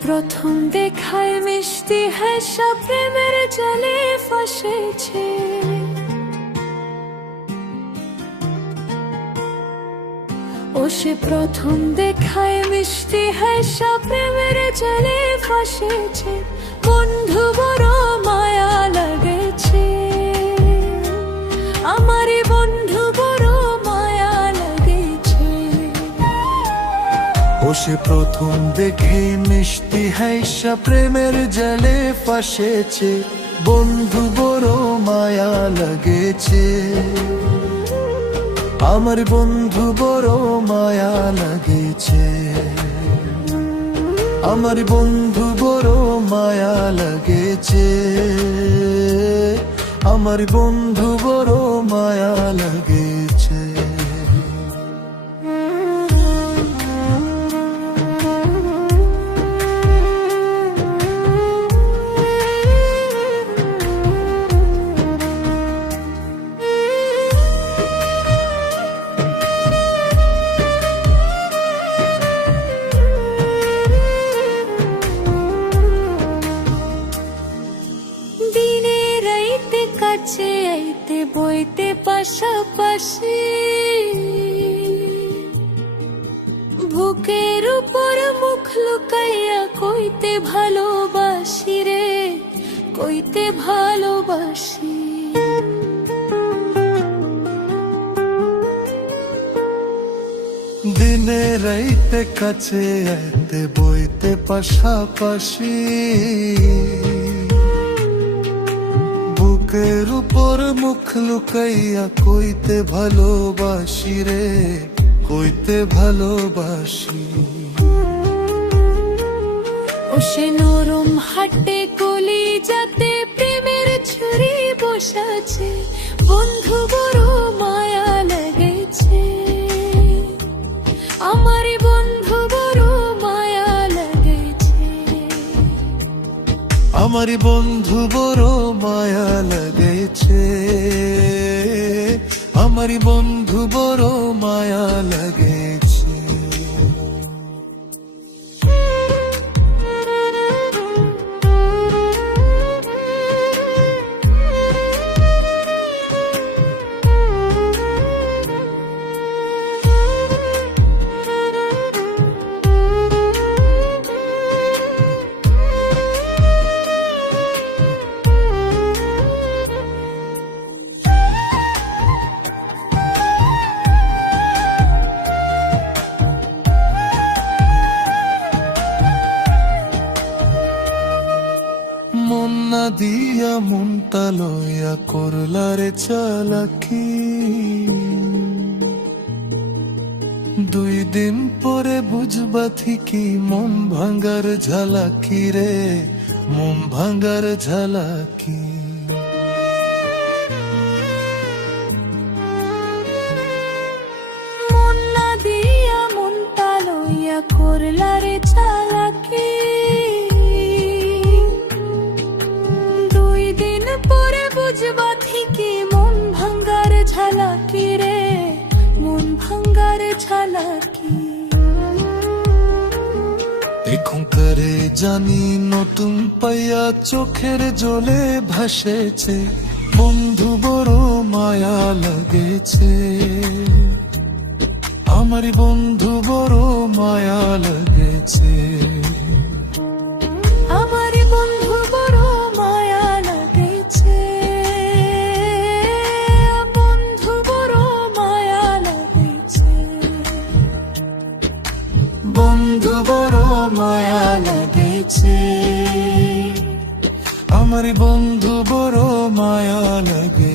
প্রথম দেখায় মিষ্টি হাসা প্রেমের জালে ফাঁসেছে। ও সে প্রথম দেখায় মিষ্টি হাসা প্রেমের জালে ফাঁসেছে। বন্ধু বড় মায়া লাগেছে, আমারই বন্ধু বড় মায়া লাগেছে। ও সে প্রথম দেখে মিষ্টি হাসা প্রেমের জালে ফাঁসেছে। বন্ধু বড় মায়া লাগেছে, আমার বন্ধু বড় মায়া লাগেছে। আমার বন্ধু বড় মায়া লাগেছে, আমার বন্ধু বড় মায়া লাগেছে। কাছে আইতে বইতে পাশাপাশি, বুকের উপর মুখ লুকাইয়া কইতে ভালোবাসি রে, কইতে ভালোবাসি। দিনে রাইতে কাছে আইতে বইতে পাশাপাশি, বুকের উপর মুখ লুকাইয়া কইতে ভালোবাসি রে, কইতে ভালোবাসি। ও সে নরম হাটে কলি যাতে প্রেমের ছুরি বসাছে। বন্ধু বড় মায়া লেগেছে, আমার বন্ধু বড় মায়া লেগেছে। আমার বন্ধু বড় মায়া লাগেছে, আমার বন্ধু বড় মায়া লাগেছে। মন না দিয়া মনটা লইয়া করলারে চালাকি, 2 দিন পরে বুঝবা ঠিকই মন ভাঙ্গার ঝালাকি রে, মন ভাঙ্গার ঝালাকি। মন না দিয়া মনটা লইয়া করলারে চালাকি, 2 দিন পরে বুঝবা ঠিকই মন ভাঙ্গার ঝালাকি রে, মন ভাঙ্গার ঝালাকি। এখন করে জানি নতুন পাইয়া চোখের জলে ভাসেছে। বন্ধু বড় মায়া লাগেছে, আমার বন্ধু বড় মায়া লাগেছে। আমার বন্ধু বড় মায়া লাগেছে, বন্ধু বড় মায়া লাগেছে। বন্ধু বড় মায়া লাগেছে, আমার বন্ধু বড় মায়া লাগে।